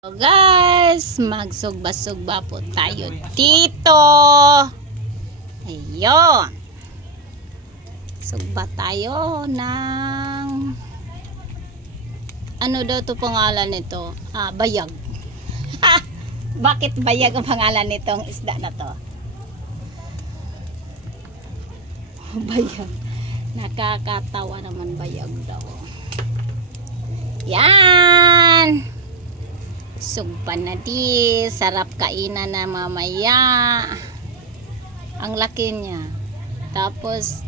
So guys, magsugba-sugba po tayo dito. Ayun. Sugba tayo ng ano daw to pangalan nito? Bayag. Bakit bayag ang pangalan nitong isda na to? Bayag. Nakakatawa naman bayag daw. Yan. Sugpa na di, sarap kainan na mamaya. Ang laki niya. Tapos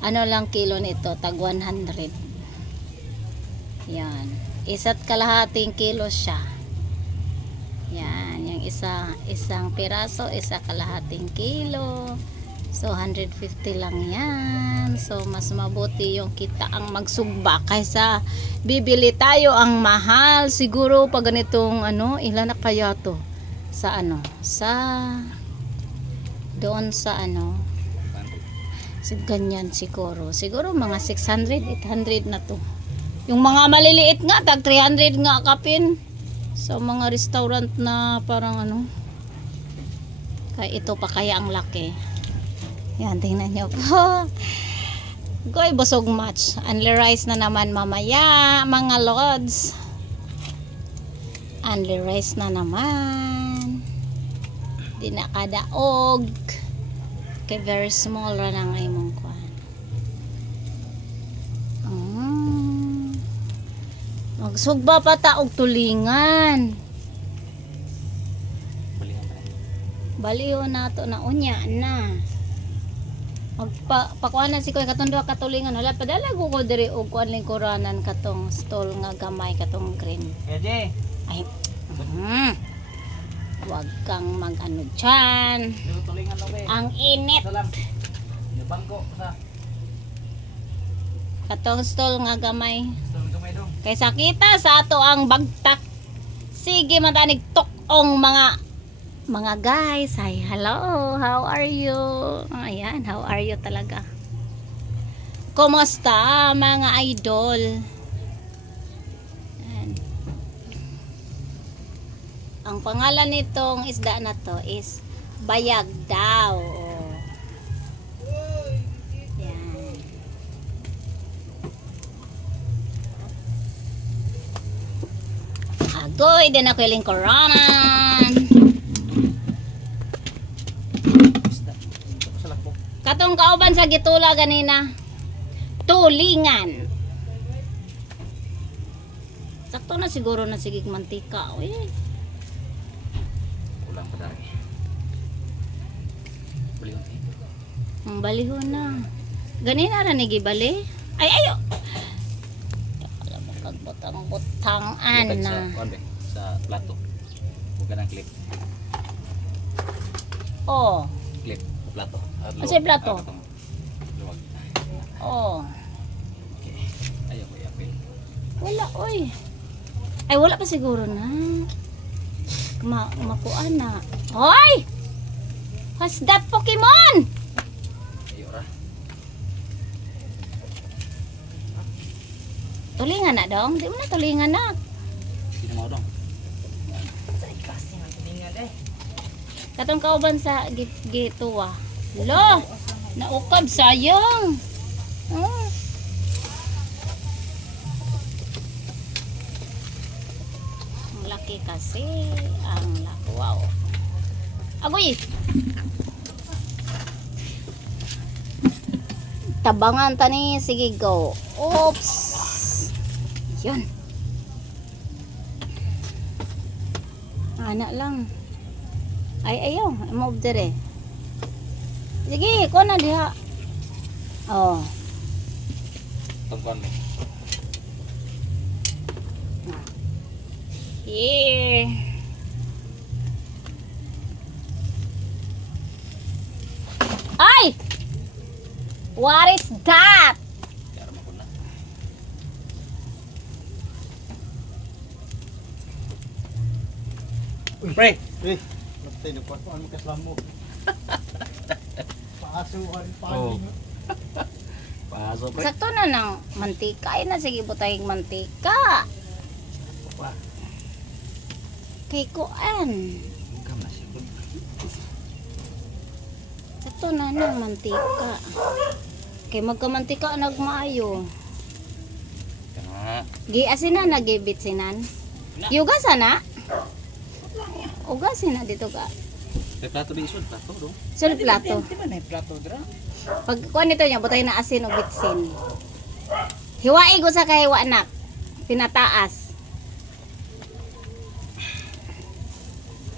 ano lang kilo nito, tag 100. Yan. Isa't kalahating kilo siya. Yan, yung isang piraso, isa kalahating kilo. So 150 lang yan. So mas mabuti yung kita ang magsugba kaysa bibili tayo ang mahal. Siguro pag ganitong ilan na kaya to sa doon sa ganyan siguro mga 600 800 na to. Yung mga maliliit nga tag 300 nga kapin sa mga restaurant na parang kaya ito pa kaya ang laki. Yan, tingnan nyo po. Goy, busog match. Only rice na naman mamaya, mga lods. Only rice na naman. Di na kadaog. Kay very small ra na ngay mong kuhan. Magsugba pa ta og tulingan. Baliho na to na unya na. Pakuha na si Koy katong duha katulingan wala padala ko diri og kuan lingkuranan katong stall nga gamay katong green. Pwede. Ay. Wag kang mag-ano dyan. Tulingan lang Ang init. Salam. Yung bangko sa Katong stall nga gamay. stall gamay dong. Kaysa kita sa ato ang bagtak. Sige matanig tukong mga guys, hi, hello, how are you? Ayan, how are you talaga? Kumusta mga idol? Ayan. Ang pangalan nitong isda na to is bayag daw. Ayan. Agoy din ako yung koronan. Katong kauban sa gitula ganina. Tulingan. Sakto na siguro na sigig mantika. Uy. Kulang pa dali. Baliwan. Ang baliho na. Ganina ra ni gibali. Ay ayo. Alam mo kag butang-butangan na. Sa plato. Huwag ka ng clip. Oh. Clip. Plato. Kasi plato. Luwag. Oh. Okay. Ayaw ko i-apil. Wala oy. Ay wala pa siguro na. Makuan na. Hoy! What's that Pokemon? Ayaw ra. Tulingan na dong. Di mo na tulingan na. Hindi mo dong. Katong kauban sa gituwa. Lo, naukab sayang. Oh. Ang laki kasi. Ang laki. Wow. Agoy. Tabangan tani. Sige, go. Oops. Yun. Anak lang. Ay ayaw, move dire. Sige, ko na diha. Oh. Tungkon mo. Here. Ay! What is that? Kaya mo ko na. Pre! Eh, napatay na po. Ano kaslam mo? Paasuhan pa. Oh. Paso pre. Sakto na ng mantika. Ay na, sige butaying mantika. Pa. Kay kuan. Kam na siya. Ito na ng mantika. Kay magkamantika nagmaayo. Kana. Giasin na nagibit-sinan. Yugasan na. Ugasin na dito ka. May plato di isod, plato dong. Sul plato. Di ba na yung plato dra? Pag kuan nito niya butay na asin o bitsin. Hiwai ko sa kahiwa nak. Pinataas.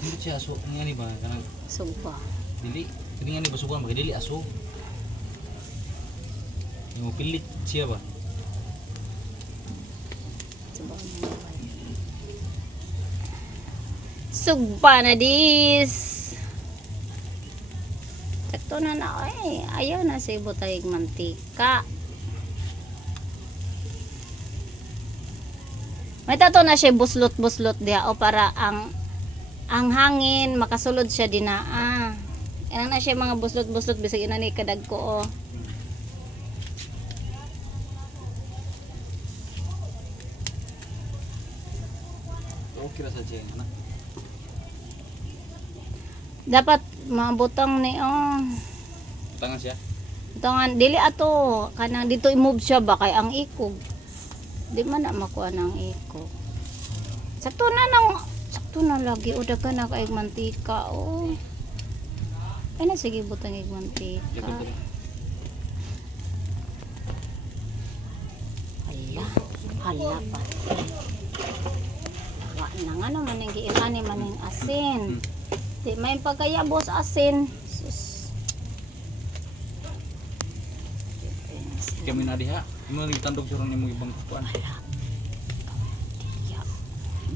Hindi siya aso. Nga ni ba? Kanang Sugpa. dili. Kini nga ni ba subukan magdili aso. Yung pilit siya ba? Sugpa na dis. Ito na na ay. Ayaw na si butay mantika. May tato na siya buslot-buslot diha o para ang hangin makasulod siya dinaa. Yan na siya mga buslot-buslot bisag ina ni kadag ko o. Okay ra sa siya. Ano? Dapat mabutang ni oh. Tangan siya. Ito nga, dili ato kanang dito i-move siya ba kay ang ikog. Di man na makuha ng ikog. Sakto na lagi o dagan na kay mantika oh. Ay na sige butang ig mantika. Likod ko. Hala pa. Wa na nga naman ang giilani man ang asin. Di may pagkayabos asin. Sus. Kami na diha. Mo ni tandog siya ron imong ibang kuan.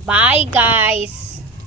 Bye guys.